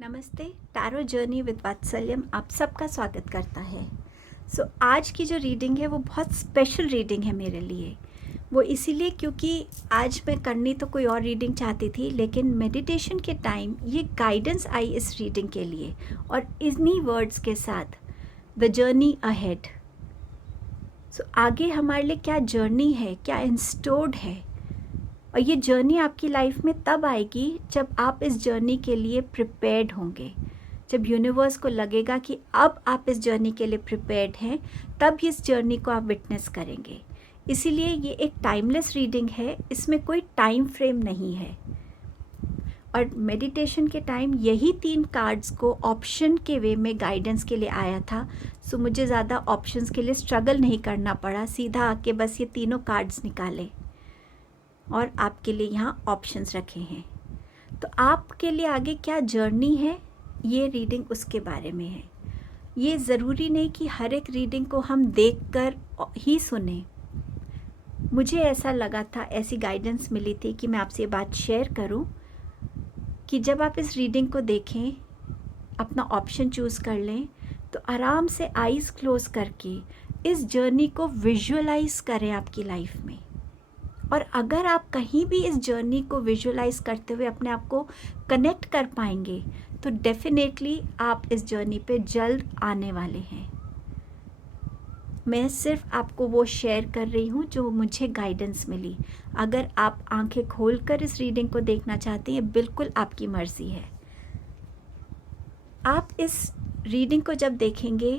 नमस्ते। Tarot journey with वात्सल्यम आप सबका स्वागत करता है। आज की जो रीडिंग है वो बहुत स्पेशल रीडिंग है मेरे लिए। वो इसीलिए क्योंकि आज मैं करनी तो कोई और रीडिंग चाहती थी, लेकिन मेडिटेशन के टाइम ये गाइडेंस आई इस रीडिंग के लिए और इन्हीं वर्ड्स के साथ, द जर्नी अहेड। आगे हमारे लिए क्या जर्नी है, क्या इंस्टोर्ड है, और ये जर्नी आपकी लाइफ में तब आएगी जब आप इस जर्नी के लिए प्रिपेयर्ड होंगे। जब यूनिवर्स को लगेगा कि अब आप इस जर्नी के लिए प्रिपेयर्ड हैं, तब इस जर्नी को आप विटनेस करेंगे। इसीलिए ये एक टाइमलेस रीडिंग है, इसमें कोई टाइम फ्रेम नहीं है। और मेडिटेशन के टाइम यही 3 कार्ड्स को ऑप्शन के वे में गाइडेंस के लिए आया था। मुझे ज़्यादा ऑप्शंस के लिए स्ट्रगल नहीं करना पड़ा, सीधा आके बस ये तीनों कार्ड्स निकाले और आपके लिए यहाँ ऑप्शंस रखे हैं। तो आपके लिए आगे क्या जर्नी है, ये रीडिंग उसके बारे में है। ये ज़रूरी नहीं कि हर एक रीडिंग को हम देखकर ही सुने। मुझे ऐसा लगा था, ऐसी गाइडेंस मिली थी कि मैं आपसे ये बात शेयर करूं कि जब आप इस रीडिंग को देखें, अपना ऑप्शन चूज़ कर लें, तो आराम से आईज़ क्लोज करके इस जर्नी को विजुअलाइज करें आपकी लाइफ में। और अगर आप कहीं भी इस जर्नी को विजुअलाइज करते हुए अपने आप को कनेक्ट कर पाएंगे, तो डेफिनेटली आप इस जर्नी पे जल्द आने वाले हैं। मैं सिर्फ आपको वो शेयर कर रही हूँ जो मुझे गाइडेंस मिली। अगर आप आंखें खोलकर इस रीडिंग को देखना चाहते हैं, बिल्कुल आपकी मर्ज़ी है। आप इस रीडिंग को जब देखेंगे,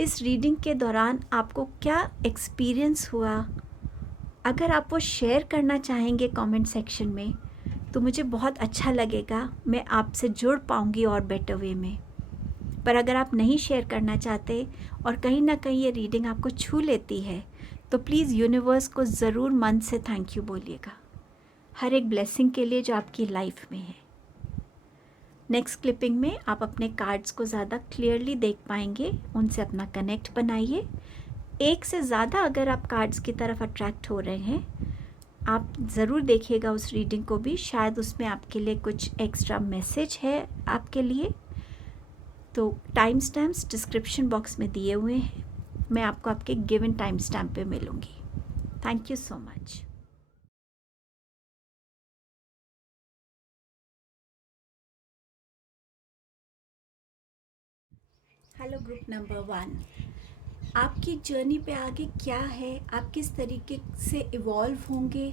इस रीडिंग के दौरान आपको क्या एक्सपीरियंस हुआ, अगर आप वो शेयर करना चाहेंगे कमेंट सेक्शन में, तो मुझे बहुत अच्छा लगेगा। मैं आपसे जुड़ पाऊँगी और बेटर वे में। पर अगर आप नहीं शेयर करना चाहते और कहीं ना कहीं ये रीडिंग आपको छू लेती है, तो प्लीज़ यूनिवर्स को ज़रूर मन से थैंक यू बोलिएगा, हर एक ब्लेसिंग के लिए जो आपकी लाइफ में है। नेक्स्ट क्लिपिंग में आप अपने कार्ड्स को ज़्यादा क्लियरली देख पाएंगे, उनसे अपना कनेक्ट बनाइए। एक से ज़्यादा अगर आप कार्ड्स की तरफ अट्रैक्ट हो रहे हैं, आप ज़रूर देखिएगा उस रीडिंग को भी, शायद उसमें आपके लिए कुछ एक्स्ट्रा मैसेज है आपके लिए। तो टाइम स्टैम्प्स डिस्क्रिप्शन बॉक्स में दिए हुए हैं, मैं आपको आपके गिवन टाइम स्टैम्प पे मिलूँगी। Thank you so much. Hello group number 1, आपकी जर्नी पे आगे क्या है, आप किस तरीके से इवॉल्व होंगे,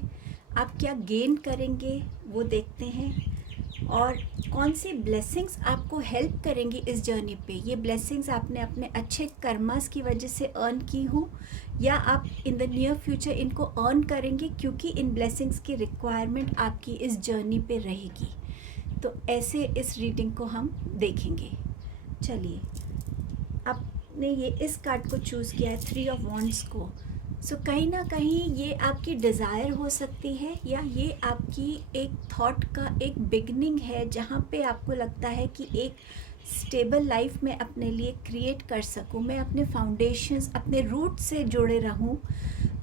आप क्या गेन करेंगे, वो देखते हैं। और कौन सी ब्लेसिंग्स आपको हेल्प करेंगी इस जर्नी पे। ये ब्लेसिंग्स आपने अपने अच्छे कर्मास की वजह से अर्न की हो, या आप इन द नियर फ्यूचर इनको अर्न करेंगे, क्योंकि इन ब्लेसिंग्स की रिक्वायरमेंट आपकी इस जर्नी पे रहेगी। तो ऐसे इस रीडिंग को हम देखेंगे। चलिए, आपने ये इस कार्ड को चूज़ किया है, 3 ऑफ वॉन्ड्स को। कहीं ना कहीं ये आपकी डिज़ायर हो सकती है, या ये आपकी एक थॉट का एक बिगनिंग है, जहाँ पे आपको लगता है कि एक स्टेबल लाइफ में अपने लिए क्रिएट कर सकूँ, मैं अपने फाउंडेशंस, अपने रूट से जुड़े रहूँ,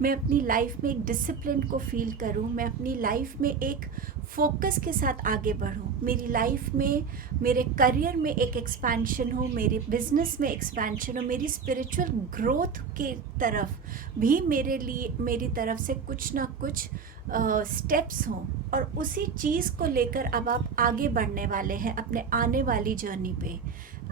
मैं अपनी लाइफ में एक डिसिप्लिन को फील करूँ, मैं अपनी लाइफ में एक फोकस के साथ आगे बढ़ूँ, मेरी लाइफ में, मेरे करियर में एक एक्सपेंशन हो, मेरे बिजनेस में एक्सपेंशन हो, मेरी स्पिरिचुअल ग्रोथ के तरफ भी मेरे लिए, मेरी तरफ से कुछ ना कुछ स्टेप्स हों। और उसी चीज़ को लेकर अब आप आगे बढ़ने वाले हैं अपने आने वाली जर्नी पे।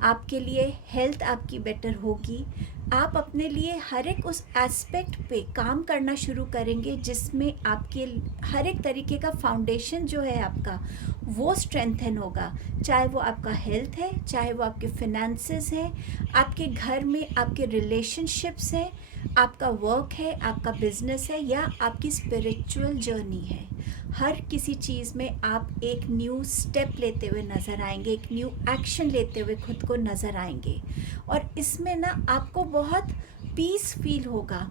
आपके लिए हेल्थ आपकी बेटर होगी, आप अपने लिए हर एक उस एस्पेक्ट पे काम करना शुरू करेंगे जिसमें आपके हर एक तरीके का फाउंडेशन जो है आपका, वो स्ट्रेंथन होगा। चाहे वो आपका हेल्थ है, चाहे वो आपके फिनेंसेस हैं, आपके घर में आपके रिलेशनशिप्स हैं, आपका वर्क है, आपका बिजनेस है, या आपकी स्पिरिचुअल जर्नी है। हर किसी चीज़ में आप एक न्यू स्टेप लेते हुए नज़र आएंगे, एक न्यू एक्शन लेते हुए खुद को नज़र आएंगे। और इसमें ना आपको बहुत पीस फील होगा।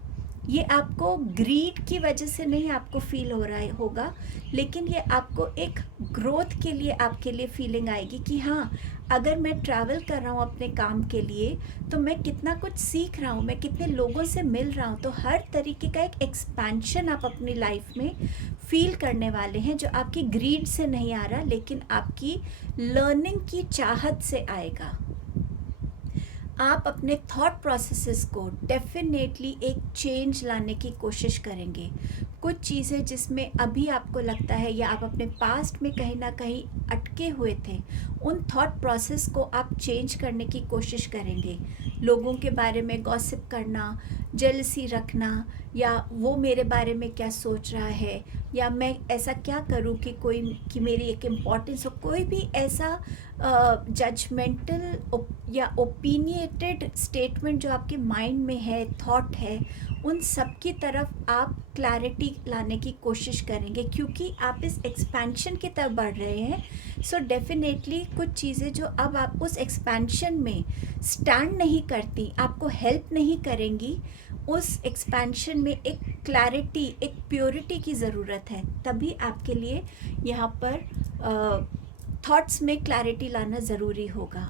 ये आपको ग्रीड की वजह से नहीं आपको फील हो रहा होगा, लेकिन ये आपको एक ग्रोथ के लिए आपके लिए फीलिंग आएगी कि हाँ, अगर मैं ट्रैवल कर रहा हूँ अपने काम के लिए तो मैं कितना कुछ सीख रहा हूँ, मैं कितने लोगों से मिल रहा हूँ। तो हर तरीके का एक एक्सपेंशन आप अपनी लाइफ में फील करने वाले हैं, जो आपकी ग्रीड से नहीं आ रहा लेकिन आपकी लर्निंग की चाहत से आएगा। आप अपने थॉट प्रोसेसेस को डेफिनेटली एक चेंज लाने की कोशिश करेंगे। कुछ चीज़ें जिसमें अभी आपको लगता है या आप अपने पास्ट में कहीं ना कहीं अटके हुए थे, उन थॉट प्रोसेस को आप चेंज करने की कोशिश करेंगे। लोगों के बारे में गॉसिप करना, जेलसी रखना, या वो मेरे बारे में क्या सोच रहा है, या मैं ऐसा क्या करूं कि मेरी एक इम्पॉर्टेंस हो, कोई भी ऐसा जजमेंटल या ओपिनिएटेड स्टेटमेंट जो आपके माइंड में है, थॉट है, उन सब की तरफ आप क्लैरिटी लाने की कोशिश करेंगे, क्योंकि आप इस एक्सपेंशन की तरफ बढ़ रहे हैं। सो डेफिनेटली कुछ चीज़ें जो अब आप उस एक्सपेंशन में स्टैंड नहीं करती, आपको हेल्प नहीं करेंगी, उस एक्सपेंशन में एक क्लैरिटी, एक प्योरिटी की ज़रूरत है। तभी आपके लिए यहाँ पर थॉट्स में क्लैरिटी लाना ज़रूरी होगा।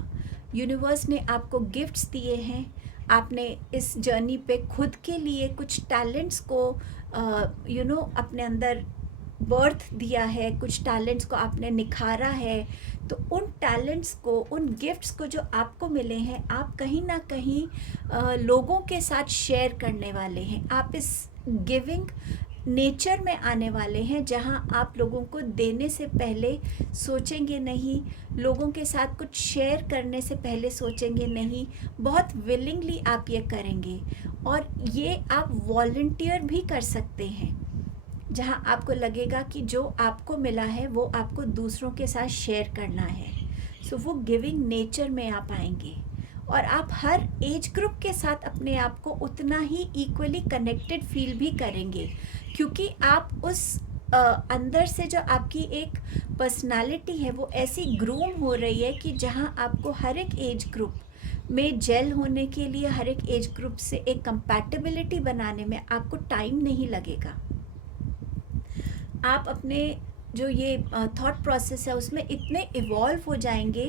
यूनिवर्स ने आपको गिफ्ट्स दिए हैं, आपने इस जर्नी पे खुद के लिए कुछ टैलेंट्स को अपने अंदर बर्थ दिया है, कुछ टैलेंट्स को आपने निखारा है। तो उन टैलेंट्स को, उन गिफ्ट्स को जो आपको मिले हैं, आप कहीं ना कहीं लोगों के साथ शेयर करने वाले हैं। आप इस गिविंग नेचर में आने वाले हैं, जहां आप लोगों को देने से पहले सोचेंगे नहीं, लोगों के साथ कुछ शेयर करने से पहले सोचेंगे नहीं, बहुत विलिंगली आप ये करेंगे। और ये आप वॉलंटियर भी कर सकते हैं, जहां आपको लगेगा कि जो आपको मिला है वो आपको दूसरों के साथ शेयर करना है। सो वो गिविंग नेचर में आप आएंगे, और आप हर एज ग्रुप के साथ अपने आप को उतना ही इक्वली कनेक्टेड फील भी करेंगे, क्योंकि आप उस अंदर से जो आपकी एक पर्सनालिटी है वो ऐसी ग्रूम हो रही है कि जहां आपको हर एक एज ग्रुप में जेल होने के लिए, हर एक एज ग्रुप से एक कंपैटिबिलिटी बनाने में आपको टाइम नहीं लगेगा। आप अपने जो ये थॉट प्रोसेस है उसमें इतने इवॉल्व हो जाएंगे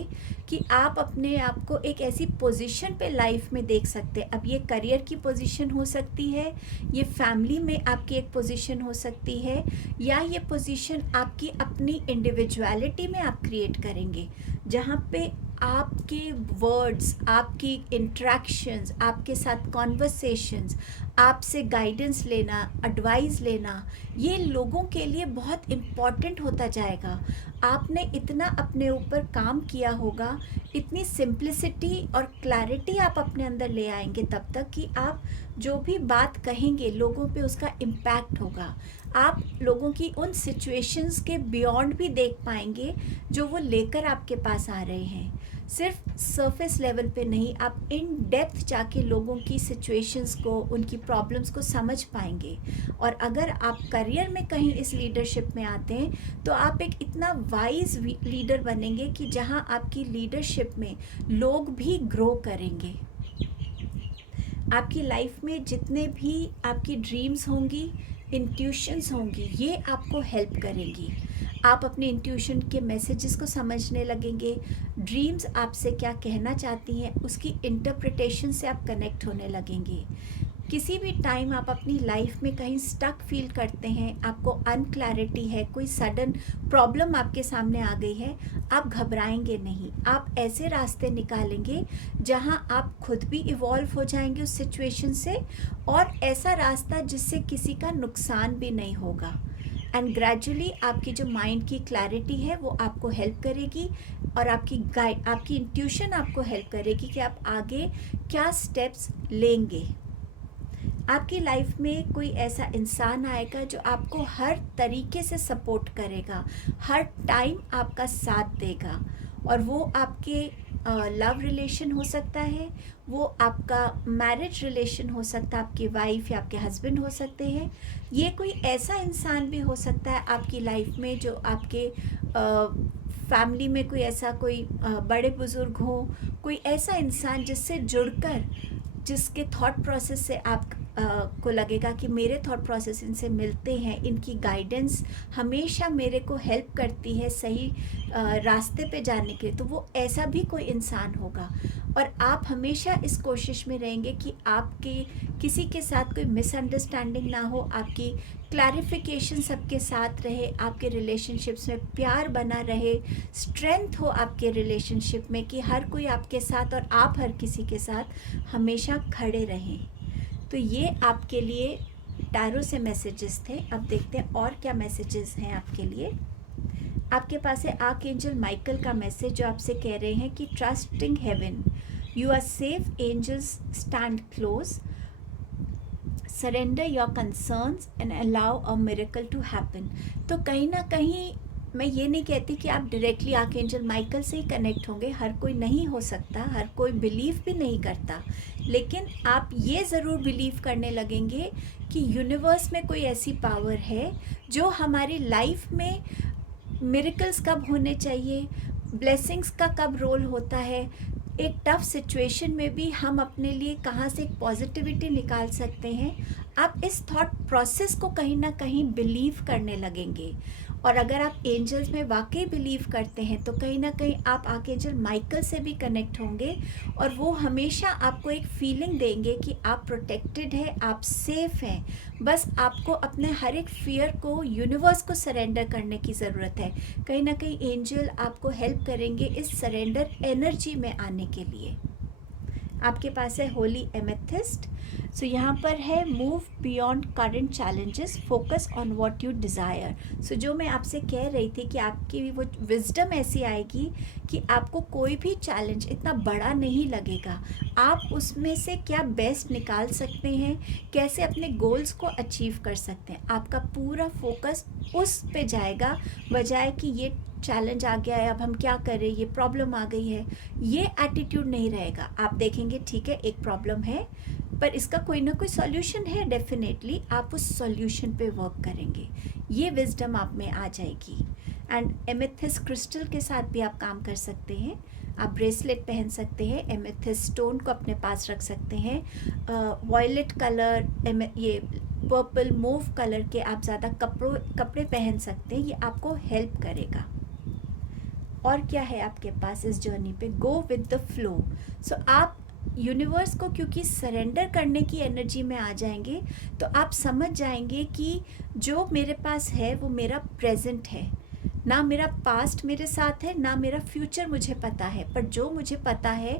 कि आप अपने आप को एक ऐसी पोजीशन पे लाइफ में देख सकते हैं। अब ये करियर की पोजीशन हो सकती है, ये फैमिली में आपकी एक पोजीशन हो सकती है, या ये पोजीशन आपकी अपनी इंडिविजुअलिटी में आप क्रिएट करेंगे, जहाँ पे आपके वर्ड्स, आपकी इंट्रैक्शंस, आपके साथ कॉन्वर्सेशंस, आपसे गाइडेंस लेना, एडवाइस लेना, ये लोगों के लिए बहुत इम्पॉर्टेंट होता जाएगा। आपने इतना अपने ऊपर काम किया होगा, इतनी सिंप्लिसिटी और क्लैरिटी आप अपने अंदर ले आएंगे तब तक कि आप जो भी बात कहेंगे लोगों पे उसका इम्पैक्ट होगा। आप लोगों की उन सिचुएशंस के बियॉन्ड भी देख पाएंगे जो वो लेकर आपके पास आ रहे हैं। सिर्फ सरफेस लेवल पे नहीं, आप इन डेप्थ जाके लोगों की सिचुएशंस को, उनकी प्रॉब्लम्स को समझ पाएंगे। और अगर आप करियर में कहीं इस लीडरशिप में आते हैं तो आप एक इतना वाइज लीडर बनेंगे कि जहां आपकी लीडरशिप में लोग भी ग्रो करेंगे। आपकी लाइफ में जितने भी आपकी ड्रीम्स होंगी, इंट्यूशंस होंगी, ये आपको हेल्प करेंगी। आप अपने इंट्यूशन के मैसेजेस को समझने लगेंगे, ड्रीम्स आपसे क्या कहना चाहती हैं उसकी इंटरप्रिटेशन से आप कनेक्ट होने लगेंगे। किसी भी टाइम आप अपनी लाइफ में कहीं स्टक फील करते हैं, आपको अनक्लैरिटी है, कोई सडन प्रॉब्लम आपके सामने आ गई है, आप घबराएंगे नहीं। आप ऐसे रास्ते निकालेंगे जहां आप खुद भी इवॉल्व हो जाएंगे उस सिचुएशन से, और ऐसा रास्ता जिससे किसी का नुकसान भी नहीं होगा। एंड ग्रेजुअली आपकी जो माइंड की क्लैरिटी है वो आपको हेल्प करेगी, और आपकी इंट्यूशन आपको हेल्प करेगी कि आप आगे क्या स्टेप्स लेंगे। आपकी लाइफ में कोई ऐसा इंसान आएगा जो आपको हर तरीके से सपोर्ट करेगा, हर टाइम आपका साथ देगा, और वो आपके लव रिलेशन हो सकता है, वो आपका मैरिज रिलेशन हो सकता है, आपकी वाइफ या आपके हस्बैंड हो सकते हैं। ये कोई ऐसा इंसान भी हो सकता है आपकी लाइफ में जो आपके फैमिली में कोई ऐसा कोई बड़े बुजुर्ग हो, कोई ऐसा इंसान जिससे जुड़कर, जिसके थॉट प्रोसेस से आप को लगेगा कि मेरे थॉट प्रोसेस इनसे मिलते हैं, इनकी गाइडेंस हमेशा मेरे को हेल्प करती है सही रास्ते पे जाने के लिए, तो वो ऐसा भी कोई इंसान होगा। और आप हमेशा इस कोशिश में रहेंगे कि आपके किसी के साथ कोई मिसअंडरस्टैंडिंग ना हो, आपकी क्लैरिफिकेशन सबके साथ रहे, आपके रिलेशनशिप्स में प्यार बना रहे, स्ट्रेंथ हो आपके रिलेशनशिप में कि हर कोई आपके साथ और आप हर किसी के साथ हमेशा खड़े रहें। तो ये आपके लिए टैरो से मैसेजेस थे। अब देखते हैं और क्या मैसेजेस हैं आपके लिए। आपके पास है आर्कएंजल माइकल का मैसेज, जो आपसे कह रहे हैं कि trusting heaven, you are safe, angels stand close, surrender your concerns and allow a miracle to happen. तो कहीं ना कहीं मैं ये नहीं कहती कि आप डायरेक्टली आर्कएंजल माइकल से ही कनेक्ट होंगे, हर कोई नहीं हो सकता, हर कोई बिलीव भी नहीं करता, लेकिन आप ये ज़रूर बिलीव करने लगेंगे कि यूनिवर्स में कोई ऐसी पावर है जो हमारी लाइफ में मिरेकल्स कब होने चाहिए, ब्लेसिंग्स का कब रोल होता है, एक टफ सिचुएशन में भी हम अपने लिए कहाँ से एक पॉजिटिविटी निकाल सकते हैं। आप इस थॉट प्रोसेस को कहीं ना कहीं बिलीव करने लगेंगे। और अगर आप एंजल्स में वाकई बिलीव करते हैं तो कहीं ना कहीं आप आर्कएंजल माइकल से भी कनेक्ट होंगे, और वो हमेशा आपको एक फीलिंग देंगे कि आप प्रोटेक्टेड हैं, आप सेफ हैं। बस आपको अपने हर एक फियर को यूनिवर्स को सरेंडर करने की ज़रूरत है। कहीं ना कहीं एंजल आपको हेल्प करेंगे इस सरेंडर एनर्जी में आने के लिए। आपके पास है होली एमेथिस्ट। सो यहाँ पर है move beyond current challenges, focus on what you desire. So जो मैं आपसे कह रही थी कि आपकी वो विजडम ऐसी आएगी कि आपको कोई भी चैलेंज इतना बड़ा नहीं लगेगा, आप उसमें से क्या बेस्ट निकाल सकते हैं, कैसे अपने गोल्स को अचीव कर सकते हैं। आपका पूरा फोकस उस पे जाएगा, बजाय कि ये चैलेंज आ गया है अब हम क्या करें, ये प्रॉब्लम आ गई है, ये एटीट्यूड नहीं रहेगा। आप देखेंगे ठीक है एक प्रॉब्लम है पर इसका कोई ना कोई सॉल्यूशन है, डेफिनेटली आप उस सॉल्यूशन पे वर्क करेंगे, ये विजडम आप में आ जाएगी। एंड एमेथिस्ट क्रिस्टल के साथ भी आप काम कर सकते हैं, आप ब्रेसलेट पहन सकते हैं, एमेथिस्ट स्टोन को अपने पास रख सकते हैं, वॉयलेट कलर, ये पर्पल मूव कलर के आप ज़्यादा कपड़े पहन सकते हैं, ये आपको हेल्प करेगा। और क्या है आपके पास इस जर्नी पे, गो विद द फ्लो। सो आप यूनिवर्स को क्योंकि सरेंडर करने की एनर्जी में आ जाएंगे, तो आप समझ जाएंगे कि जो मेरे पास है वो मेरा प्रेजेंट है, ना मेरा पास्ट मेरे साथ है, ना मेरा फ्यूचर मुझे पता है, पर जो मुझे पता है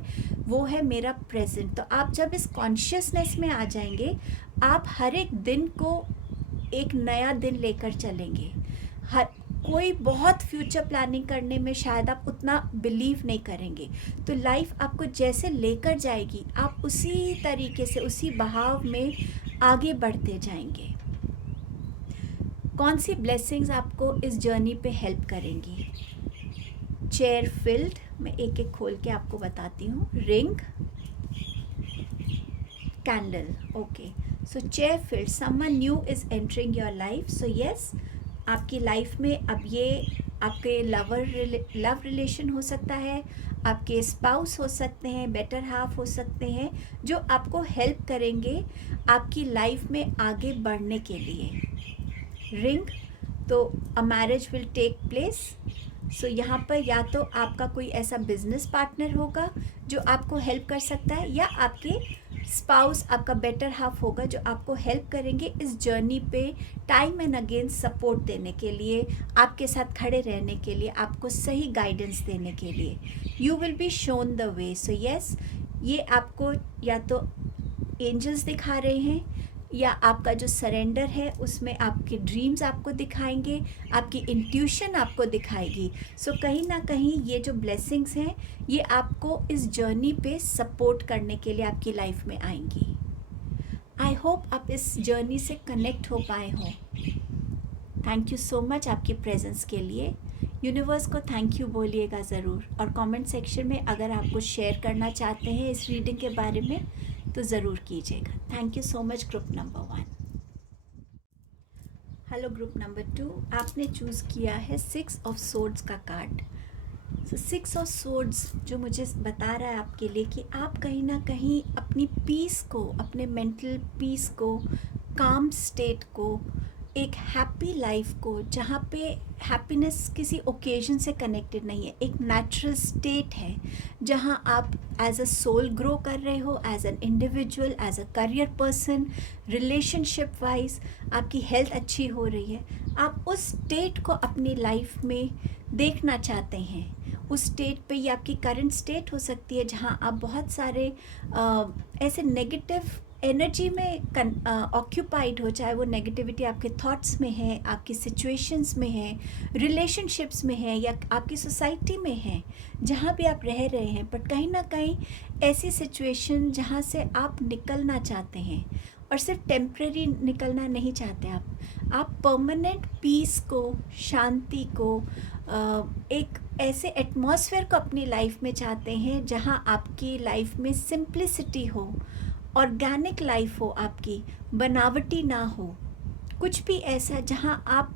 वो है मेरा प्रेजेंट। तो आप जब इस कॉन्शियसनेस में आ जाएंगे, आप हर एक दिन को एक नया दिन लेकर चलेंगे। हर कोई बहुत फ्यूचर प्लानिंग करने में शायद आप उतना बिलीव नहीं करेंगे, तो लाइफ आपको जैसे लेकर जाएगी आप उसी तरीके से उसी बहाव में आगे बढ़ते जाएंगे। कौन सी ब्लेसिंग्स आपको इस जर्नी पे हेल्प करेंगी? चेयर फिल्ड, मैं एक एक खोल के आपको बताती हूँ। Ring, candle, okay. So chair field, someone new is entering your life. So yes, आपकी लाइफ में अब ये आपके लव रिलेशन हो सकता है, आपके स्पाउस हो सकते हैं, बेटर हाफ हो सकते हैं, जो आपको हेल्प करेंगे आपकी लाइफ में आगे बढ़ने के लिए। रिंग, तो a marriage will take place. So यहाँ पर या तो आपका कोई ऐसा बिजनेस पार्टनर होगा जो आपको हेल्प कर सकता है, या आपके स्पाउस, आपका बेटर हाफ होगा जो आपको हेल्प करेंगे इस जर्नी पे टाइम एंड अगेन सपोर्ट देने के लिए, आपके साथ खड़े रहने के लिए, आपको सही गाइडेंस देने के लिए। You will be shown the way. So yes, ये आपको या तो एंजल्स दिखा रहे हैं, या आपका जो सरेंडर है उसमें आपके ड्रीम्स आपको दिखाएंगे, आपकी इंट्यूशन आपको दिखाएगी। सो कहीं ना कहीं ये जो ब्लेसिंग्स हैं ये आपको इस जर्नी पे सपोर्ट करने के लिए आपकी लाइफ में आएंगी। आई होप आप इस जर्नी से कनेक्ट हो पाए हो। थैंक यू सो मच आपकी प्रेजेंस के लिए। यूनिवर्स को थैंक यू बोलिएगा ज़रूर, और कमेंट सेक्शन में अगर आप कुछ शेयर करना चाहते हैं इस रीडिंग के बारे में तो ज़रूर कीजिएगा। Thank you so much group number 1। Hello group number 2, आपने चूज़ किया है 6 ऑफ सोर्ड्स का कार्ड। सो 6 ऑफ सोर्ड्स जो मुझे बता रहा है आपके लिए कि आप कहीं ना कहीं अपनी पीस को, अपने मेंटल पीस को, काम स्टेट को, एक हैप्पी लाइफ को, जहाँ पे हैप्पीनेस किसी ओकेजन से कनेक्टेड नहीं है, एक नेचुरल स्टेट है जहाँ आप एज अ सोल ग्रो कर रहे हो, as an individual, as a career person, relationship wise आपकी हेल्थ अच्छी हो रही है, आप उस स्टेट को अपनी लाइफ में देखना चाहते हैं। उस स्टेट पे, ये आपकी करंट स्टेट हो सकती है जहाँ आप बहुत सारे ऐसे नेगेटिव एनर्जी में ऑक्यूपाइड हो, चाहे वो नेगेटिविटी आपके थॉट्स में है, आपकी सिचुएशंस में है, रिलेशनशिप्स में है, या आपकी सोसाइटी में है, जहाँ भी आप रह रहे हैं। बट कहीं ना कहीं ऐसी सिचुएशन जहाँ से आप निकलना चाहते हैं, और सिर्फ टेम्प्रेरी निकलना नहीं चाहते आप परमानेंट पीस को, शांति को, एक ऐसे एटमॉस्फेयर को अपनी लाइफ में चाहते हैं जहाँ आपकी लाइफ में सिंप्लिसिटी हो, ऑर्गेनिक लाइफ हो, आपकी बनावटी ना हो, कुछ भी ऐसा जहाँ आप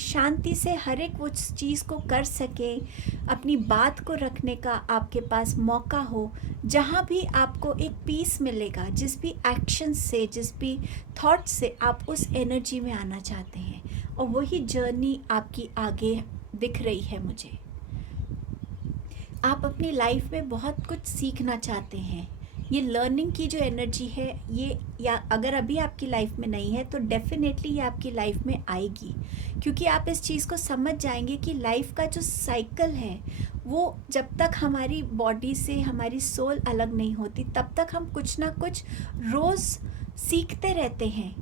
शांति से हर एक वो चीज़ को कर सकें, अपनी बात को रखने का आपके पास मौका हो, जहाँ भी आपको एक पीस मिलेगा, जिस भी एक्शन से, जिस भी थॉट से आप उस एनर्जी में आना चाहते हैं। और वही जर्नी आपकी आगे दिख रही है मुझे। आप अपनी लाइफ में बहुत कुछ सीखना चाहते हैं। ये लर्निंग की जो एनर्जी है, ये, या अगर अभी आपकी लाइफ में नहीं है तो डेफिनेटली ये आपकी लाइफ में आएगी, क्योंकि आप इस चीज़ को समझ जाएंगे कि लाइफ का जो साइकिल है वो जब तक हमारी बॉडी से हमारी सोल अलग नहीं होती तब तक हम कुछ ना कुछ रोज़ सीखते रहते हैं।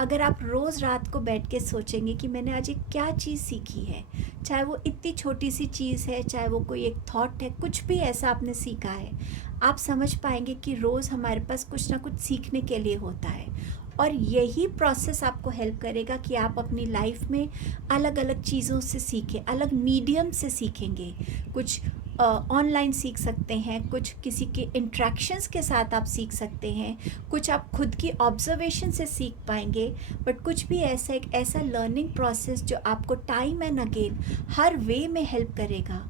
अगर आप रोज़ रात को बैठ के सोचेंगे कि मैंने आज एक क्या चीज़ सीखी है, चाहे वो इतनी छोटी सी चीज़ है, चाहे वो कोई एक थॉट है, कुछ भी ऐसा आपने सीखा है, आप समझ पाएंगे कि रोज़ हमारे पास कुछ ना कुछ सीखने के लिए होता है। और यही प्रोसेस आपको हेल्प करेगा कि आप अपनी लाइफ में अलग अलग चीज़ों से सीखें, अलग मीडियम से सीखेंगे। कुछ ऑनलाइन सीख सकते हैं, कुछ किसी के इंट्रैक्शंस के साथ आप सीख सकते हैं, कुछ आप खुद की ऑब्जर्वेशन से सीख पाएंगे। बट कुछ भी ऐसा, एक ऐसा लर्निंग प्रोसेस जो आपको टाइम एंड अगेन हर वे में हेल्प करेगा।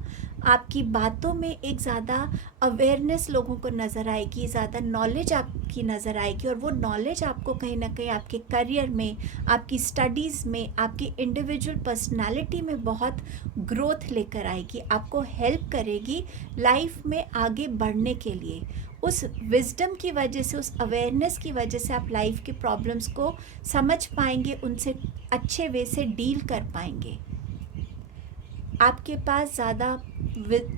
आपकी बातों में एक ज़्यादा अवेयरनेस लोगों को नज़र आएगी, ज़्यादा नॉलेज आपकी नज़र आएगी, और वो नॉलेज आपको कहीं ना कहीं आपके करियर में, आपकी स्टडीज़ में, आपकी इंडिविजुअल पर्सनालिटी में बहुत ग्रोथ लेकर आएगी, आपको हेल्प करेगी लाइफ में आगे बढ़ने के लिए। उस विजडम की वजह से, उस अवेयरनेस की वजह से आप लाइफ के प्रॉब्लम्स को समझ पाएंगे, उनसे अच्छे वे से डील कर पाएंगे। आपके पास ज़्यादा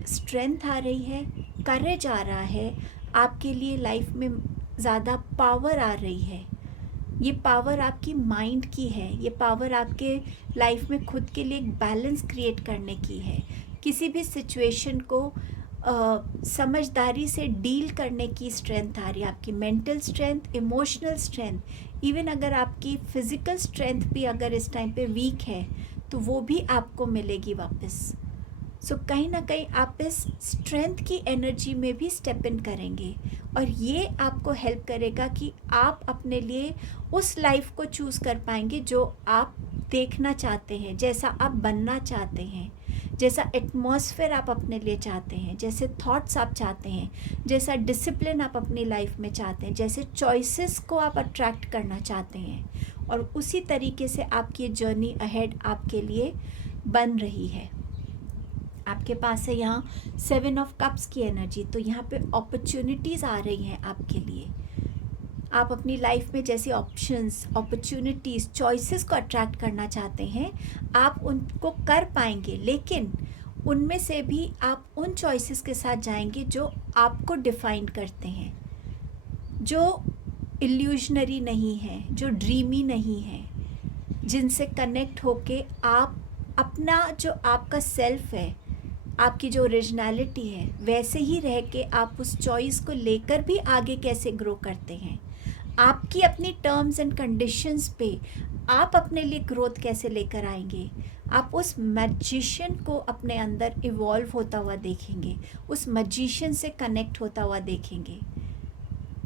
स्ट्रेंथ आ रही है, करेज आ रहा है, आपके लिए लाइफ में ज़्यादा पावर आ रही है। ये पावर आपकी माइंड की है, ये पावर आपके लाइफ में खुद के लिए एक बैलेंस क्रिएट करने की है, किसी भी सिचुएशन को समझदारी से डील करने की स्ट्रेंथ आ रही है, आपकी mental strength, emotional strength, even अगर आपकी फिज़िकल स्ट्रेंथ भी अगर इस टाइम पे वीक है तो वो भी आपको मिलेगी वापस। सो कहीं ना कहीं आप इस स्ट्रेंथ की एनर्जी में भी स्टेप इन करेंगे, और ये आपको हेल्प करेगा कि आप अपने लिए उस लाइफ को चूज़ कर पाएंगे जो आप देखना चाहते हैं, जैसा आप बनना चाहते हैं, जैसा एटमॉस्फेयर आप अपने लिए चाहते हैं, जैसे थॉट्स आप चाहते हैं, जैसा डिसिप्लिन आप अपनी लाइफ में चाहते हैं, जैसे चॉइसेस को आप अट्रैक्ट करना चाहते हैं। और उसी तरीके से आपकी जर्नी अहेड आपके लिए बन रही है। आपके पास है यहाँ 7 ऑफ कप्स की एनर्जी, तो यहाँ पे अपॉर्चुनिटीज़ आ रही हैं आपके लिए। आप अपनी लाइफ में जैसे ऑप्शंस, अपॉर्चुनिटीज़, चॉइसेस को अट्रैक्ट करना चाहते हैं, आप उनको कर पाएंगे, लेकिन उनमें से भी आप उन चॉइसेस के साथ जाएंगे जो आपको डिफाइन करते हैं, जो इल्यूशनरी नहीं है, जो ड्रीमी नहीं है, जिनसे कनेक्ट होके आप अपना जो आपका सेल्फ है, आपकी जो ओरिजिनलिटी है, वैसे ही रह के आप उस चॉइस को लेकर भी आगे कैसे ग्रो करते हैं, आपकी अपनी टर्म्स एंड कंडीशंस पे आप अपने लिए ग्रोथ कैसे लेकर आएंगे। आप उस मैजिशियन को अपने अंदर इवॉल्व होता हुआ देखेंगे, उस मैजिशियन से कनेक्ट होता हुआ देखेंगे।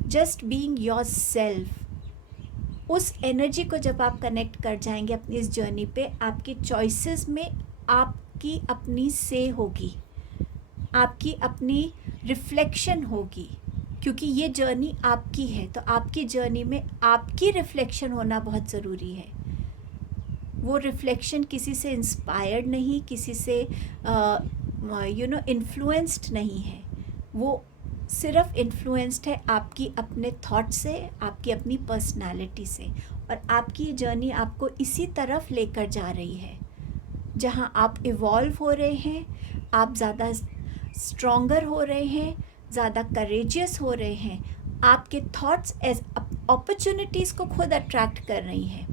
जस्ट बीइंग योर सेल्फ, उस एनर्जी को जब आप कनेक्ट कर जाएंगे अपनी इस जर्नी पे, आपकी चॉइसेस में आपकी अपनी से होगी, आपकी अपनी रिफ्लेक्शन होगी, क्योंकि ये जर्नी आपकी है, तो आपकी जर्नी में आपकी रिफ्लेक्शन होना बहुत ज़रूरी है। वो रिफ्लेक्शन किसी से इंस्पायर्ड नहीं, किसी से इन्फ्लुएंस्ड नहीं है, वो सिर्फ इन्फ्लुएंस्ड है आपकी अपने थॉट से, आपकी अपनी पर्सनालिटी से। और आपकी जर्नी आपको इसी तरफ लेकर जा रही है जहाँ आप इवॉल्व हो रहे हैं, आप ज़्यादा स्ट्रॉन्गर हो रहे हैं, ज़्यादा करेजियस हो रहे हैं। आपके थॉट्स एज अपॉर्चुनिटीज़ को खुद अट्रैक्ट कर रही हैं,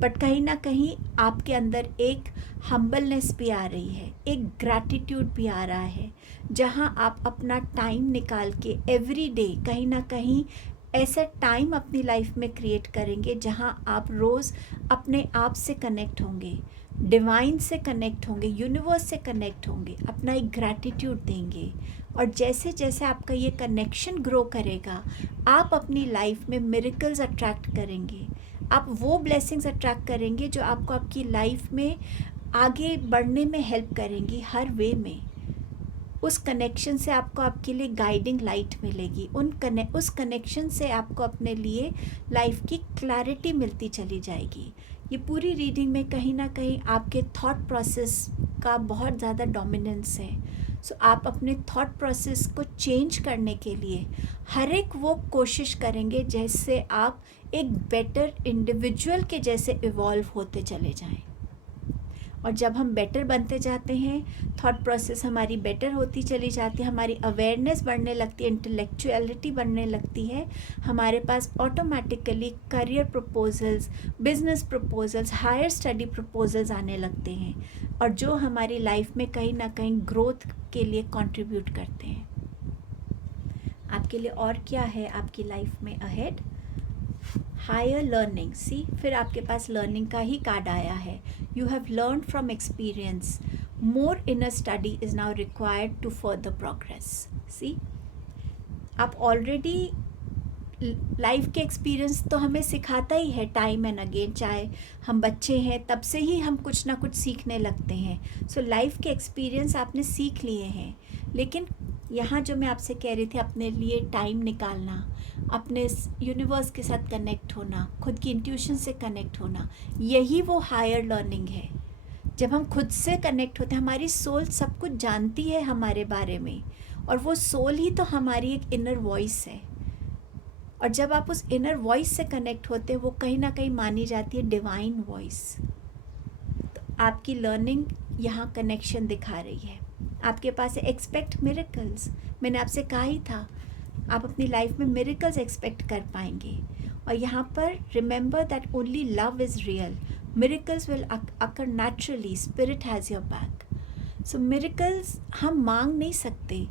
बट कहीं ना कहीं आपके अंदर एक हम्बलनेस भी आ रही है, एक ग्रैटिट्यूड भी आ रहा है, जहाँ आप अपना टाइम निकाल के एवरी डे कहीं ना कहीं ऐसा टाइम अपनी लाइफ में क्रिएट करेंगे जहाँ आप रोज़ अपने आप से कनेक्ट होंगे, डिवाइन से कनेक्ट होंगे, यूनिवर्स से कनेक्ट होंगे, अपना एक ग्रैटिट्यूड देंगे। और जैसे जैसे आपका ये कनेक्शन ग्रो करेगा, आप अपनी लाइफ में मिरेकल्स अट्रैक्ट करेंगे, आप वो ब्लेसिंग्स अट्रैक्ट करेंगे जो आपको आपकी लाइफ में आगे बढ़ने में हेल्प करेंगी हर वे में। उस कनेक्शन से आपको आपके लिए गाइडिंग लाइट मिलेगी, उस कनेक्शन से आपको अपने लिए लाइफ की क्लैरिटी मिलती चली जाएगी। ये पूरी रीडिंग में कहीं ना कहीं आपके थॉट प्रोसेस का बहुत ज़्यादा डोमिनेंस है। सो आप अपने थॉट प्रोसेस को चेंज करने के लिए हर एक वो कोशिश करेंगे जैसे आप एक बेटर इंडिविजुअल के जैसे इवॉल्व होते चले जाएं। और जब हम बेटर बनते जाते हैं, थॉट प्रोसेस हमारी बेटर होती चली जाती है, हमारी अवेयरनेस बढ़ने लगती है, इंटेलेक्चुअलिटी बढ़ने लगती है, हमारे पास automatically career proposals, business proposals, higher study proposals आने लगते हैं, और जो हमारी लाइफ में कहीं ना कहीं ग्रोथ के लिए कंट्रीब्यूट करते हैं। आपके लिए और क्या है आपकी लाइफ में अहेड? Higher learning. सी, फिर आपके पास लर्निंग का ही कार्ड आया है। You have learn from experience, more inner study is now required to further progress. See, आप ऑलरेडी लाइफ के एक्सपीरियंस तो हमें सिखाता ही है टाइम एंड अगेन, चाहे हम बच्चे हैं तब से ही हम कुछ ना कुछ सीखने लगते हैं। सो लाइफ के एक्सपीरियंस आपने सीख लिए हैं, लेकिन यहाँ जो मैं आपसे कह रही थी, अपने लिए टाइम निकालना, अपने यूनिवर्स के साथ कनेक्ट होना, खुद की इंट्यूशन से कनेक्ट होना, यही वो हायर लर्निंग है। जब हम खुद से कनेक्ट होते हैं, हमारी सोल सब कुछ जानती है हमारे बारे में, और वो सोल ही तो हमारी एक इनर वॉइस है। और जब आप उस इनर वॉइस से कनेक्ट होते हैं, वो कहीं ना कहीं मानी जाती है डिवाइन वॉइस। तो आपकी लर्निंग यहाँ कनेक्शन दिखा रही है। आपके पास है एक्सपेक्ट मिरेकल्स। मैंने आपसे कहा ही था, आप अपनी लाइफ में मिरेकल्स एक्सपेक्ट कर पाएंगे। और यहाँ पर remember that only love is real, miracles will occur naturally, spirit has your back. So miracles हम मांग नहीं सकते,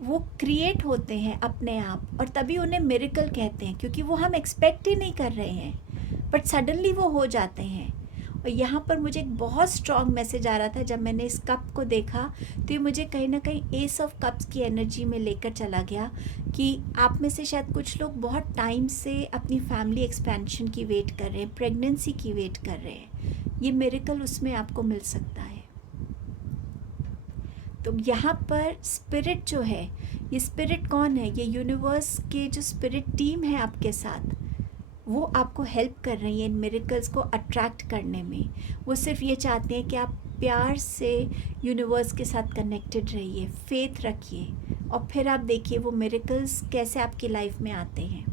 वो क्रिएट होते हैं अपने आप, और तभी उन्हें मिरेकल कहते हैं, क्योंकि वो हम एक्सपेक्ट ही नहीं कर रहे हैं, बट सडनली वो हो जाते हैं। और यहाँ पर मुझे एक बहुत स्ट्रॉन्ग मैसेज आ रहा था जब मैंने इस कप को देखा, तो ये मुझे कहीं ना कहीं एस ऑफ कप्स की एनर्जी में लेकर चला गया कि आप में से शायद कुछ लोग बहुत टाइम से अपनी फैमिली एक्सपेंशन की वेट कर रहे हैं, प्रेगनेंसी की वेट कर रहे हैं। ये मिरेकल उसमें आपको मिल सकता है। तो यहाँ पर स्पिरिट जो है, ये स्पिरिट कौन है? ये यूनिवर्स के जो स्पिरिट टीम है आपके साथ, वो आपको हेल्प कर रही है इन मिरेकल्स को अट्रैक्ट करने में। वो सिर्फ ये चाहते हैं कि आप प्यार से यूनिवर्स के साथ कनेक्टेड रहिए, फेथ रखिए, और फिर आप देखिए वो मिरेकल्स कैसे आपकी लाइफ में आते हैं।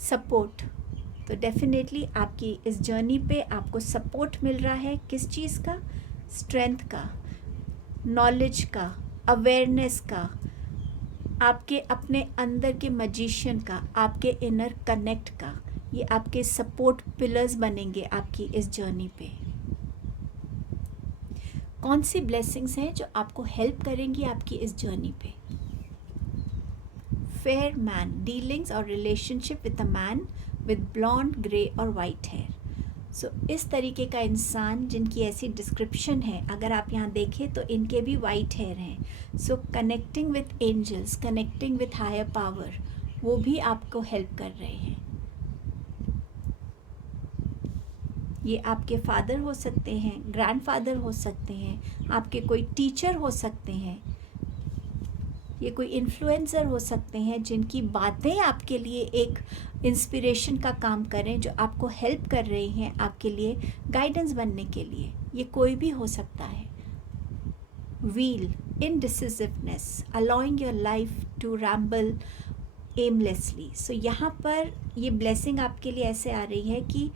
सपोर्ट, तो डेफिनेटली आपकी इस जर्नी पे आपको सपोर्ट मिल रहा है। किस चीज़ का? स्ट्रेंथ का, नॉलेज का, अवेयरनेस का, आपके अपने अंदर के मजिशियन का, आपके इनर कनेक्ट का। ये आपके सपोर्ट पिलर्स बनेंगे आपकी इस जर्नी पे। कौन सी ब्लेसिंग्स हैं जो आपको हेल्प करेंगी आपकी इस जर्नी पे? फेयर मैन, डीलिंग्स और relationship with a man with blonde, grey और वाइट हेयर। सो इस तरीके का इंसान जिनकी ऐसी डिस्क्रिप्शन है, अगर आप यहाँ देखें तो इनके भी वाइट हेयर हैं। So connecting with angels, connecting with higher power, वो भी आपको हेल्प कर रहे हैं। ये आपके फादर हो सकते हैं, ग्रैंडफादर हो सकते हैं, आपके कोई टीचर हो सकते हैं, ये कोई इन्फ्लुएंसर हो सकते हैं जिनकी बातें आपके लिए एक इंस्पिरेशन का काम करें, जो आपको हेल्प कर रही हैं आपके लिए गाइडेंस बनने के लिए। ये कोई भी हो सकता है। Wheel, indecisiveness, allowing your life to ramble aimlessly. So यहाँ पर ये ब्लेसिंग आपके लिए ऐसे आ रही है कि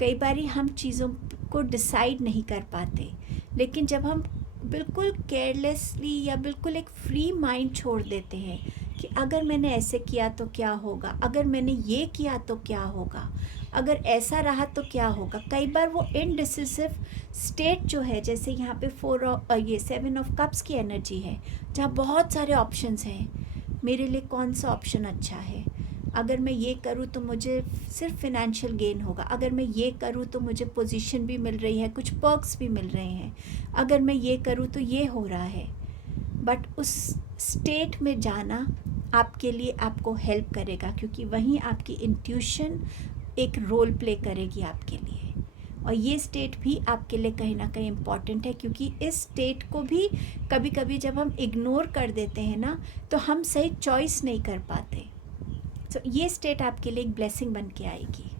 कई बार हम चीज़ों को डिसाइड नहीं कर पाते, लेकिन जब हम बिल्कुल केयरलेसली या बिल्कुल एक फ्री माइंड छोड़ देते हैं कि अगर मैंने ऐसे किया तो क्या होगा, अगर मैंने ये किया तो क्या होगा, अगर ऐसा रहा तो क्या होगा। कई बार वो इनडिसिसिव स्टेट जो है, जैसे यहाँ पे 7 ऑफ कप्स की एनर्जी है, जहाँ बहुत सारे ऑप्शंस हैं, मेरे लिए कौन सा ऑप्शन अच्छा है, अगर मैं ये करूँ तो मुझे सिर्फ फिनेंशियल गेन होगा, अगर मैं ये करूँ तो मुझे पोजीशन भी मिल रही है, कुछ पर्क्स भी मिल रहे हैं, अगर मैं ये करूँ तो ये हो रहा है। बट उस स्टेट में जाना आपके लिए आपको हेल्प करेगा, क्योंकि वहीं आपकी इंट्यूशन एक रोल प्ले करेगी आपके लिए। और ये स्टेट भी आपके लिए कहीं ना कहीं इम्पॉर्टेंट है, क्योंकि इस स्टेट को भी कभी कभी जब हम इग्नोर कर देते हैं ना, तो हम सही चॉइस नहीं कर पाते। तो ये स्टेट आपके लिए एक ब्लेसिंग बन के आएगी।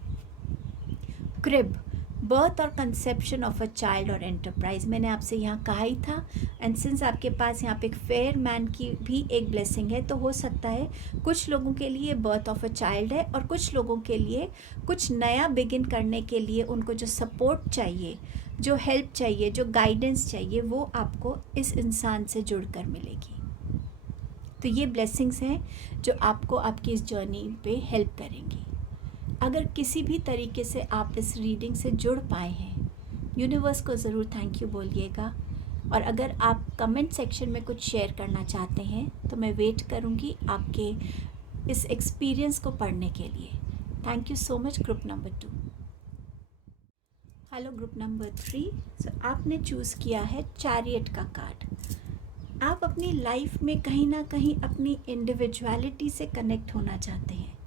क्रिब, बर्थ और कंसेप्शन ऑफ अ चाइल्ड और एंटरप्राइज, मैंने आपसे यहाँ कहा ही था। एंड सिंस आपके पास यहाँ पे एक फेयर मैन की भी एक ब्लेसिंग है, तो हो सकता है कुछ लोगों के लिए बर्थ ऑफ अ चाइल्ड है, और कुछ लोगों के लिए कुछ नया बिगिन करने के लिए उनको जो सपोर्ट चाहिए, जो हेल्प चाहिए, जो गाइडेंस चाहिए, वो आपको इस इंसान से जुड़कर मिलेगी। तो ये ब्लेसिंग्स हैं जो आपको आपकी इस जर्नी पे हेल्प करेंगी। अगर किसी भी तरीके से आप इस रीडिंग से जुड़ पाए हैं, यूनिवर्स को ज़रूर थैंक यू बोलिएगा। और अगर आप कमेंट सेक्शन में कुछ शेयर करना चाहते हैं तो मैं वेट करूँगी आपके इस एक्सपीरियंस को पढ़ने के लिए। Thank you so much group number 2। Hello group number 3। सो आपने चूज़ किया है चैरियट का कार्ड। आप अपनी लाइफ में कहीं ना कहीं अपनी इंडिविजुअलिटी से कनेक्ट होना चाहते हैं।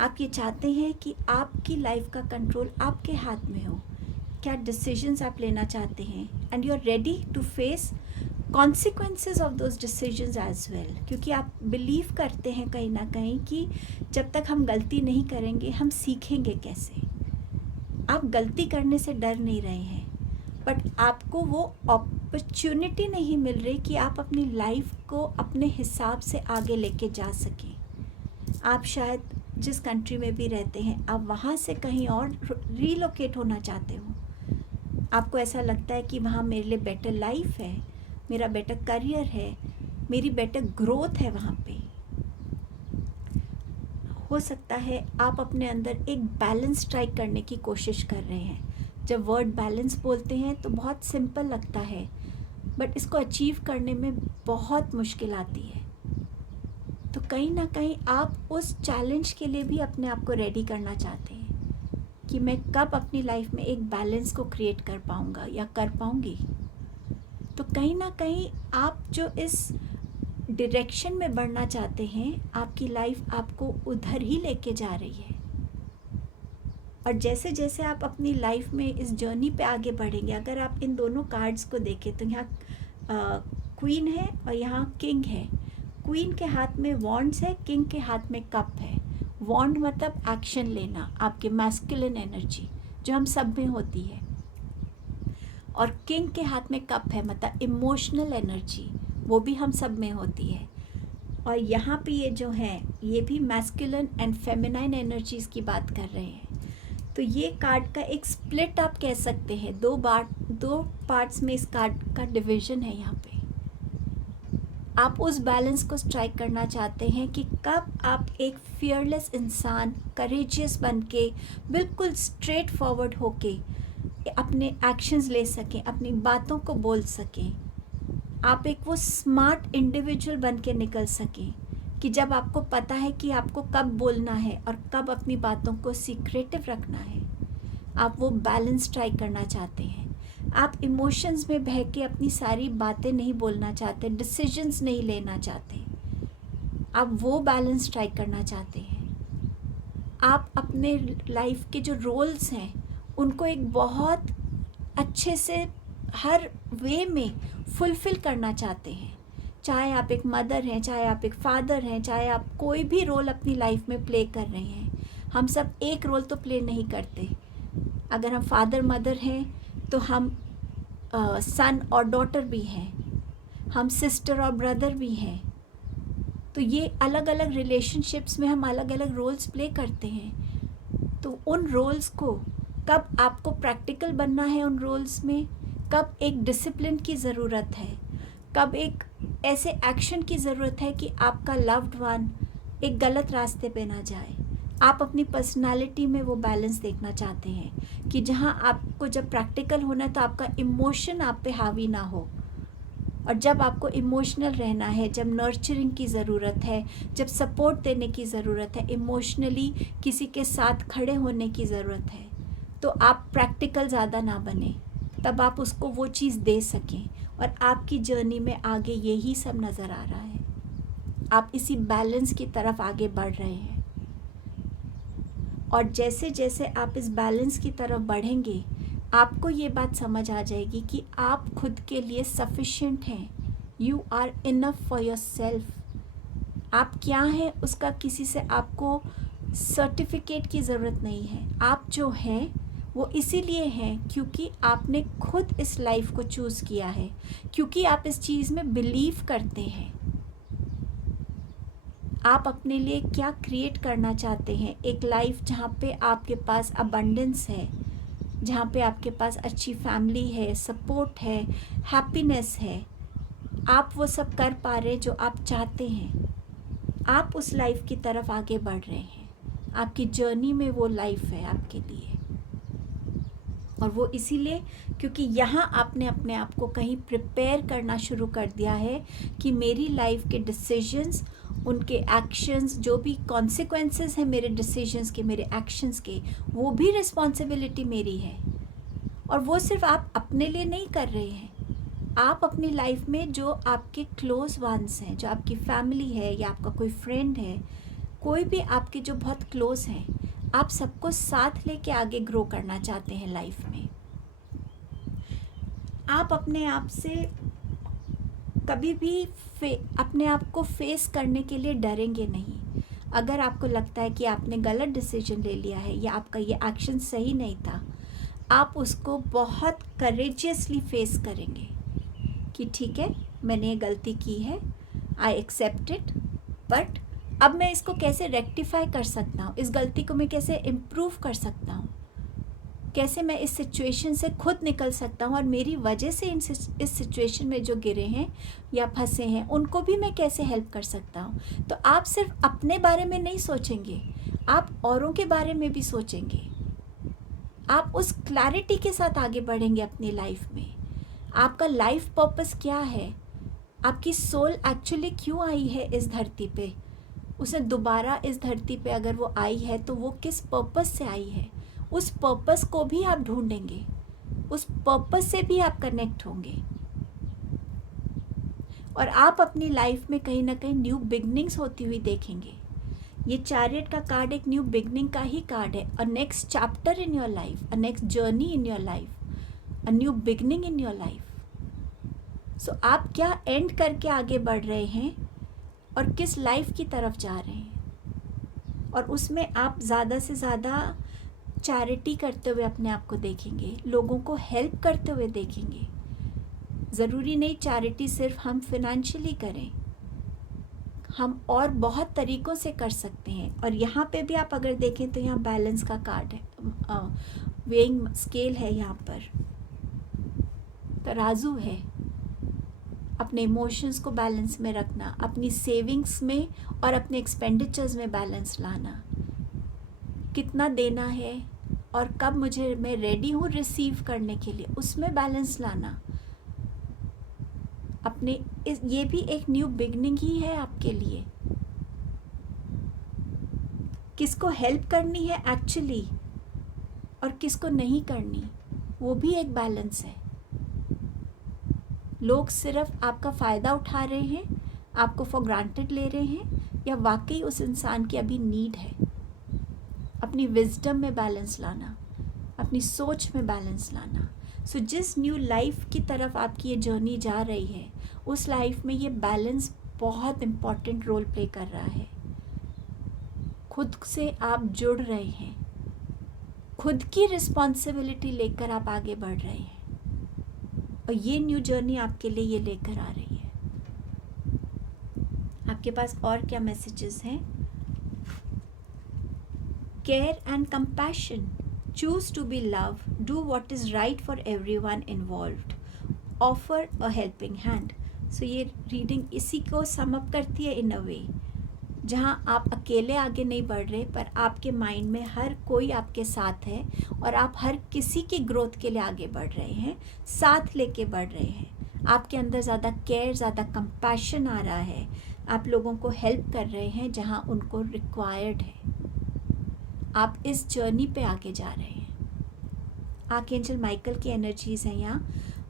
आप ये चाहते हैं कि आपकी लाइफ का कंट्रोल आपके हाथ में हो। क्या डिसीजंस आप लेना चाहते हैं, and you are ready to face consequences of those decisions as well, क्योंकि आप बिलीव करते हैं कहीं ना कहीं कि जब तक हम गलती नहीं करेंगे हम सीखेंगे कैसे। आप गलती करने से डर नहीं रहे हैं, बट आपको वो अपॉर्चुनिटी नहीं मिल रही कि आप अपनी लाइफ को अपने हिसाब से आगे लेके जा सकें। आप शायद जिस कंट्री में भी रहते हैं, आप वहाँ से कहीं और रीलोकेट होना चाहते हो। आपको ऐसा लगता है कि वहाँ मेरे लिए बेटर लाइफ है, मेरा बेटर करियर है, मेरी बेटर ग्रोथ है वहाँ पे। हो सकता है आप अपने अंदर एक बैलेंस स्ट्राइक करने की कोशिश कर रहे हैं। जब वर्ड बैलेंस बोलते हैं तो बहुत सिंपल लगता है, बट इसको अचीव करने में बहुत मुश्किल आती है। तो कहीं ना कहीं आप उस चैलेंज के लिए भी अपने आप को रेडी करना चाहते हैं कि मैं कब अपनी लाइफ में एक बैलेंस को क्रिएट कर पाऊँगा या कर पाऊँगी। तो कहीं ना कहीं आप जो इस डायरेक्शन में बढ़ना चाहते हैं, आपकी लाइफ आपको उधर ही लेके जा रही है। और जैसे जैसे आप अपनी लाइफ में इस जर्नी पे आगे बढ़ेंगे, अगर आप इन दोनों कार्ड्स को देखें तो यहाँ क्वीन है और यहाँ किंग है। क्वीन के हाथ में वॉन्ड्स है, किंग के हाथ में कप है। वॉन्ड मतलब एक्शन लेना, आपके मैस्कुलिन एनर्जी जो हम सब में होती है, और किंग के हाथ में कप है मतलब इमोशनल एनर्जी, वो भी हम सब में होती है। और यहाँ पे ये जो है ये भी मैस्कुलिन एंड फेमिनाइन एनर्जीज़ की बात कर रहे हैं। तो ये कार्ड का एक स्प्लिट आप कह सकते हैं, दो पार्ट्स में इस कार्ड का डिवीज़न है। यहाँ पे आप उस बैलेंस को स्ट्राइक करना चाहते हैं कि कब आप एक फियरलेस इंसान, करेजियस बन के, बिल्कुल स्ट्रेट फॉरवर्ड होके अपने एक्शंस ले सकें, अपनी बातों को बोल सकें। आप एक वो स्मार्ट इंडिविजुअल बन के निकल सकें कि जब आपको पता है कि आपको कब बोलना है और कब अपनी बातों को सीक्रेटिव रखना है। आप वो बैलेंस स्ट्राइक करना चाहते हैं। आप इमोशंस में बह के अपनी सारी बातें नहीं बोलना चाहते, डिसीजंस नहीं लेना चाहते। आप वो बैलेंस स्ट्राइक करना चाहते हैं। आप अपने लाइफ के जो रोल्स हैं उनको एक बहुत अच्छे से हर वे में फुलफ़िल करना चाहते हैं। चाहे आप एक मदर हैं, चाहे आप एक फादर हैं, चाहे आप कोई भी रोल अपनी लाइफ में प्ले कर रहे हैं, हम सब एक रोल तो प्ले नहीं करते। अगर हम फादर मदर हैं तो हम सन और डॉटर भी हैं, हम सिस्टर और ब्रदर भी हैं। तो ये अलग अलग रिलेशनशिप्स में हम अलग अलग रोल्स प्ले करते हैं। तो उन रोल्स को कब आपको प्रैक्टिकल बनना है, उन रोल्स में कब एक डिसिप्लिन की ज़रूरत है, कब एक ऐसे एक्शन की ज़रूरत है कि आपका लव्ड वन एक गलत रास्ते पे ना जाए। आप अपनी पर्सनालिटी में वो बैलेंस देखना चाहते हैं कि जहाँ आपको जब प्रैक्टिकल होना है तो आपका इमोशन आप पे हावी ना हो, और जब आपको इमोशनल रहना है, जब नर्चरिंग की ज़रूरत है, जब सपोर्ट देने की ज़रूरत है, इमोशनली किसी के साथ खड़े होने की ज़रूरत है, तो आप प्रैक्टिकल ज़्यादा ना बने, तब आप उसको वो चीज़ दे सकें। और आपकी जर्नी में आगे यही सब नज़र आ रहा है, आप इसी बैलेंस की तरफ आगे बढ़ रहे हैं। और जैसे जैसे आप इस बैलेंस की तरफ बढ़ेंगे, आपको ये बात समझ आ जाएगी कि आप खुद के लिए सफिशिएंट हैं। You are enough for yourself. आप क्या हैं उसका किसी से आपको सर्टिफिकेट की ज़रूरत नहीं है। आप जो हैं वो इसीलिए हैं क्योंकि आपने खुद इस लाइफ को चूज़ किया है, क्योंकि आप इस चीज़ में बिलीव करते हैं। आप अपने लिए क्या क्रिएट करना चाहते हैं, एक लाइफ जहाँ पे आपके पास अबंडेंस है, जहाँ पे आपके पास अच्छी फैमिली है, सपोर्ट है, हैप्पीनेस है। आप वो सब कर पा रहे हैं जो आप चाहते हैं। आप उस लाइफ की तरफ आगे बढ़ रहे हैं। आपकी जर्नी में वो लाइफ है आपके लिए। और वो इसीलिए क्योंकि यहाँ आपने अपने आप को कहीं प्रिपेयर करना शुरू कर दिया है कि मेरी लाइफ के डिसीजंस, उनके एक्शंस, जो भी कॉन्सिक्वेंसेस हैं मेरे डिसीजंस के, मेरे एक्शंस के, वो भी रिस्पॉन्सिबिलिटी मेरी है। और वो सिर्फ आप अपने लिए नहीं कर रहे हैं, आप अपनी लाइफ में जो आपके क्लोज वंस हैं, जो आपकी फैमिली है या आपका कोई फ्रेंड है, कोई भी आपके जो बहुत क्लोज हैं, आप सबको साथ लेके आगे ग्रो करना चाहते हैं लाइफ में। आप अपने आप से कभी भी अपने आप को फेस करने के लिए डरेंगे नहीं। अगर आपको लगता है कि आपने गलत डिसीजन ले लिया है या आपका ये एक्शन सही नहीं था, आप उसको बहुत करेजियसली फेस करेंगे कि ठीक है, मैंने ये गलती की है, आई एक्सेप्ट इट, बट अब मैं इसको कैसे रेक्टिफाई कर सकता हूँ, इस गलती को मैं कैसे इम्प्रूव कर सकता हूँ, कैसे मैं इस सिचुएशन से खुद निकल सकता हूँ, और मेरी वजह से इस सिचुएशन में जो गिरे हैं या फंसे हैं उनको भी मैं कैसे हेल्प कर सकता हूँ। तो आप सिर्फ अपने बारे में नहीं सोचेंगे, आप औरों के बारे में भी सोचेंगे। आप उस क्लैरिटी के साथ आगे बढ़ेंगे अपनी लाइफ में। आपका लाइफ पर्पस क्या है, आपकी सोल एक्चुअली क्यों आई है इस धरती पे, उसे दोबारा इस धरती पे अगर वो आई है तो वो किस पर्पस से आई है, उस पर्पस को भी आप ढूंढेंगे, उस पर्पस से भी आप कनेक्ट होंगे। और आप अपनी लाइफ में कहीं ना कहीं न्यू बिगनिंग्स होती हुई देखेंगे। ये चैरियट का कार्ड एक न्यू बिगनिंग का ही कार्ड है। A next chapter in your life, a next journey in your life, a new beginning in your life. So आप क्या एंड करके आगे बढ़ रहे हैं और किस लाइफ की तरफ जा रहे हैं, और उसमें आप ज़्यादा से ज़्यादा चैरिटी करते हुए अपने आप को देखेंगे, लोगों को हेल्प करते हुए देखेंगे। ज़रूरी नहीं चैरिटी सिर्फ हम फिनेंशियली करें, हम और बहुत तरीक़ों से कर सकते हैं। और यहाँ पे भी आप अगर देखें तो यहाँ बैलेंस का कार्ड है, वेइंग स्केल है, यहाँ पर तराजू है। अपने इमोशंस को बैलेंस में रखना, अपनी सेविंग्स में और अपने एक्सपेंडिचर्स में बैलेंस लाना, कितना देना है और कब मैं रेडी हूँ रिसीव करने के लिए, उसमें बैलेंस लाना। अपने ये भी एक न्यू बिगनिंग ही है आपके लिए। किसको हेल्प करनी है एक्चुअली और किसको नहीं करनी, वो भी एक बैलेंस है। लोग सिर्फ आपका फ़ायदा उठा रहे हैं, आपको फॉर ग्रांटेड ले रहे हैं, या वाकई उस इंसान की अभी नीड है। अपनी विजडम में बैलेंस लाना, अपनी सोच में बैलेंस लाना। सो जिस न्यू लाइफ की तरफ आपकी ये जर्नी जा रही है, उस लाइफ में ये बैलेंस बहुत इम्पॉर्टेंट रोल प्ले कर रहा है। खुद से आप जुड़ रहे हैं, खुद की रिस्पॉन्सिबिलिटी लेकर आप आगे बढ़ रहे हैं, और ये न्यू जर्नी आपके लिए ये लेकर आ रही है। आपके पास और क्या मैसेजेस हैं? Care and compassion, choose to be love, do what is right for everyone involved, offer a helping hand. So ये रीडिंग इसी को सम अप करती है इन अ वे, जहाँ आप अकेले आगे नहीं बढ़ रहे, पर आपके माइंड में हर कोई आपके साथ है और आप हर किसी की ग्रोथ के लिए आगे बढ़ रहे हैं, साथ लेके बढ़ रहे हैं। आपके अंदर ज़्यादा केयर, ज़्यादा कंपैशन आ रहा है, आप लोगों को हेल्प कर रहे हैं जहाँ उनको रिक्वायर्ड है। आप इस जर्नी पे आगे जा रहे हैं। आर्कएंजल माइकल की एनर्जीज़ हैं यहाँ,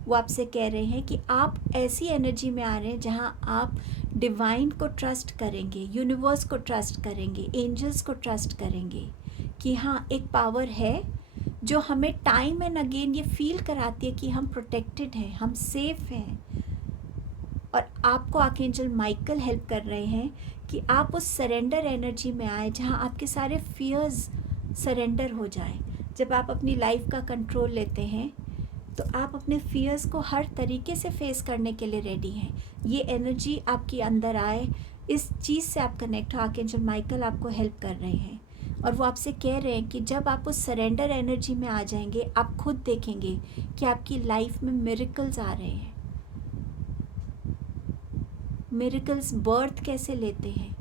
वो आपसे कह रहे हैं कि आप ऐसी एनर्जी में आ रहे हैं जहाँ आप डिवाइन को ट्रस्ट करेंगे, यूनिवर्स को ट्रस्ट करेंगे, एंजल्स को ट्रस्ट करेंगे कि हाँ, एक पावर है जो हमें टाइम एंड अगेन ये फील कराती है कि हम प्रोटेक्टेड हैं, हम सेफ हैं। और आपको आर्कएंजल माइकल हेल्प कर रहे हैं कि आप उस सरेंडर एनर्जी में आए जहाँ आपके सारे फियर्स सरेंडर हो जाएं। जब आप अपनी लाइफ का कंट्रोल लेते हैं तो आप अपने फियर्स को हर तरीके से फेस करने के लिए रेडी हैं। ये एनर्जी आपके अंदर आए, इस चीज़ से आप कनेक्ट हो। आर्कएंजल माइकल आपको हेल्प कर रहे हैं और वो आपसे कह रहे हैं कि जब आप उस सरेंडर एनर्जी में आ जाएंगे, आप खुद देखेंगे कि आपकी लाइफ में मिरेकल्स आ रहे हैं। मिरेकल्स बर्थ कैसे लेते हैं,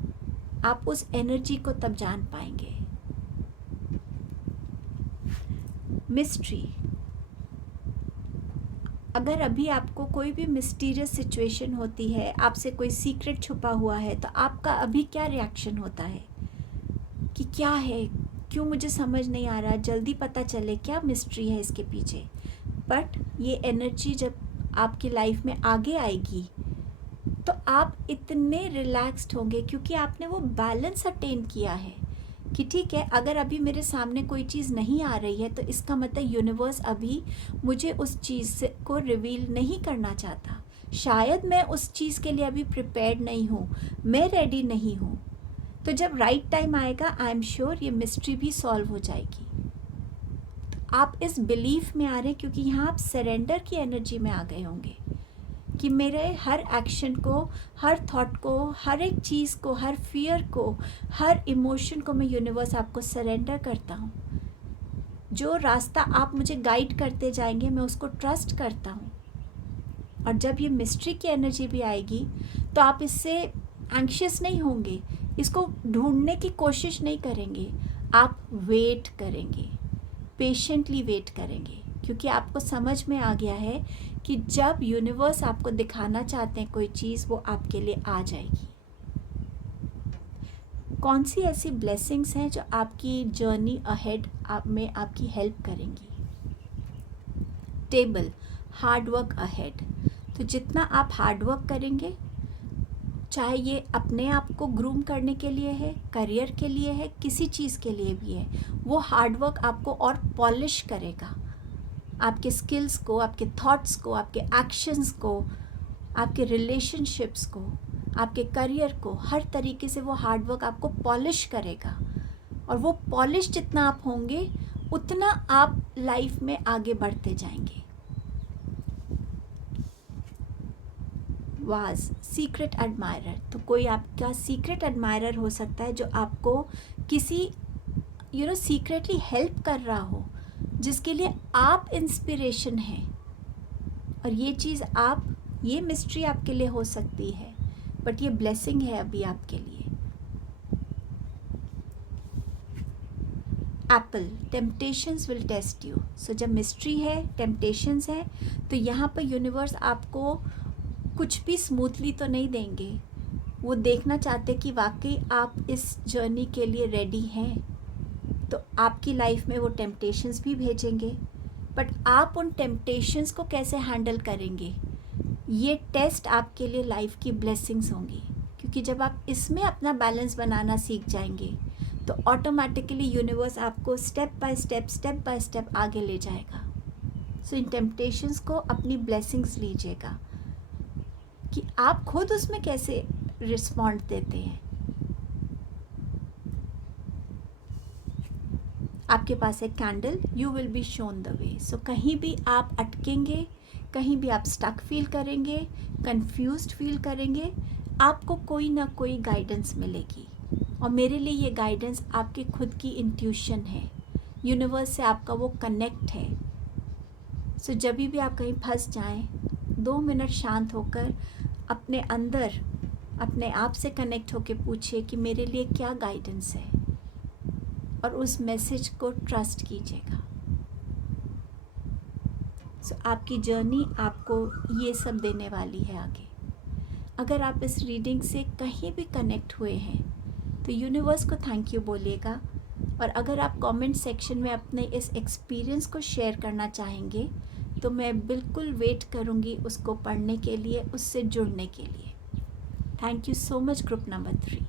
आप उस एनर्जी को तब जान पाएंगे। मिस्ट्री, अगर अभी आपको कोई भी मिस्टीरियस सिचुएशन होती है, आपसे कोई सीक्रेट छुपा हुआ है, तो आपका अभी क्या रिएक्शन होता है कि क्या है, क्यों मुझे समझ नहीं आ रहा, जल्दी पता चले क्या मिस्ट्री है इसके पीछे। बट ये एनर्जी जब आपकी लाइफ में आगे आएगी तो आप इतने रिलैक्स्ड होंगे क्योंकि आपने वो बैलेंस अटेन किया है कि ठीक है, अगर अभी मेरे सामने कोई चीज़ नहीं आ रही है तो इसका मतलब यूनिवर्स अभी मुझे उस चीज़ को रिवील नहीं करना चाहता। शायद मैं उस चीज़ के लिए अभी प्रिपेयर्ड नहीं हूँ, मैं रेडी नहीं हूँ। तो जब राइट टाइम आएगा, आई एम श्योर ये मिस्ट्री भी सॉल्व हो जाएगी। तो आप इस बिलीफ में आ रहे हैं क्योंकि यहाँ आप सरेंडर की एनर्जी में आ गए होंगे कि मेरे हर एक्शन को, हर थॉट को, हर एक चीज़ को, हर फियर को, हर इमोशन को मैं यूनिवर्स आपको सरेंडर करता हूँ। जो रास्ता आप मुझे गाइड करते जाएंगे, मैं उसको ट्रस्ट करता हूँ। और जब ये मिस्ट्री की एनर्जी भी आएगी तो आप इससे एंग्शियस नहीं होंगे, इसको ढूंढने की कोशिश नहीं करेंगे, आप वेट करेंगे, पेशेंटली वेट करेंगे, क्योंकि आपको समझ में आ गया है कि जब यूनिवर्स आपको दिखाना चाहते हैं कोई चीज़, वो आपके लिए आ जाएगी। कौन सी ऐसी ब्लेसिंग्स हैं जो आपकी जर्नी अहेड में आपकी हेल्प करेंगी? Table, hard work ahead. तो जितना आप हार्ड वर्क करेंगे, चाहे ये अपने आप को ग्रूम करने के लिए है, करियर के लिए है, किसी चीज़ के लिए भी है, वो हार्ड वर्क आपको और पॉलिश करेगा। आपके स्किल्स को, आपके थॉट्स को, आपके एक्शंस को, आपके रिलेशनशिप्स को, आपके करियर को, हर तरीके से वो हार्ड वर्क आपको पॉलिश करेगा। और वो पॉलिश जितना आप होंगे, उतना आप लाइफ में आगे बढ़ते जाएंगे। Was, secret admirer. तो कोई आपका सीक्रेट एडमायरर हो सकता है जो आपको किसी सीक्रेटली हेल्प कर रहा हो, जिसके लिए आप इंस्पिरेशन हैं। और ये चीज़ ये मिस्ट्री आपके लिए हो सकती है, बट ये ब्लेसिंग है अभी आपके लिए। Apple, temptations will test you. So जब मिस्ट्री है, टेम्पटेशंस है, तो यहाँ पर यूनिवर्स आपको कुछ भी स्मूथली तो नहीं देंगे। वो देखना चाहते कि वाकई आप इस जर्नी के लिए रेडी हैं, तो आपकी लाइफ में वो टेम्पटेशंस भी भेजेंगे। बट आप उन टेम्पटेशंस को कैसे हैंडल करेंगे, ये टेस्ट आपके लिए लाइफ की ब्लेसिंग्स होंगी। क्योंकि जब आप इसमें अपना बैलेंस बनाना सीख जाएंगे, तो ऑटोमेटिकली यूनिवर्स आपको स्टेप बाय स्टेप आगे ले जाएगा। सो इन टेम्पटेशंस को अपनी ब्लेसिंग्स लीजिएगा कि आप खुद उसमें कैसे रिस्पॉन्ड देते हैं। आपके पास एक candle, you will be shown the way. So कहीं भी आप अटकेंगे, कहीं भी आप स्टक फील करेंगे, कंफ्यूज्ड फील करेंगे, आपको कोई ना कोई गाइडेंस मिलेगी। और मेरे लिए ये गाइडेंस आपके खुद की इंट्यूशन है, यूनिवर्स से आपका वो कनेक्ट है। सो जब भी आप कहीं फंस जाएं, 2 मिनट शांत होकर अपने अंदर अपने आप से कनेक्ट होकर पूछिए कि मेरे लिए क्या गाइडेंस है, और उस मैसेज को ट्रस्ट कीजिएगा। सो आपकी जर्नी आपको ये सब देने वाली है आगे। अगर आप इस रीडिंग से कहीं भी कनेक्ट हुए हैं तो यूनिवर्स को थैंक यू बोलिएगा। और अगर आप कमेंट सेक्शन में अपने इस एक्सपीरियंस को शेयर करना चाहेंगे तो मैं बिल्कुल वेट करूँगी उसको पढ़ने के लिए, उससे जुड़ने के लिए। Thank you so much group number 3।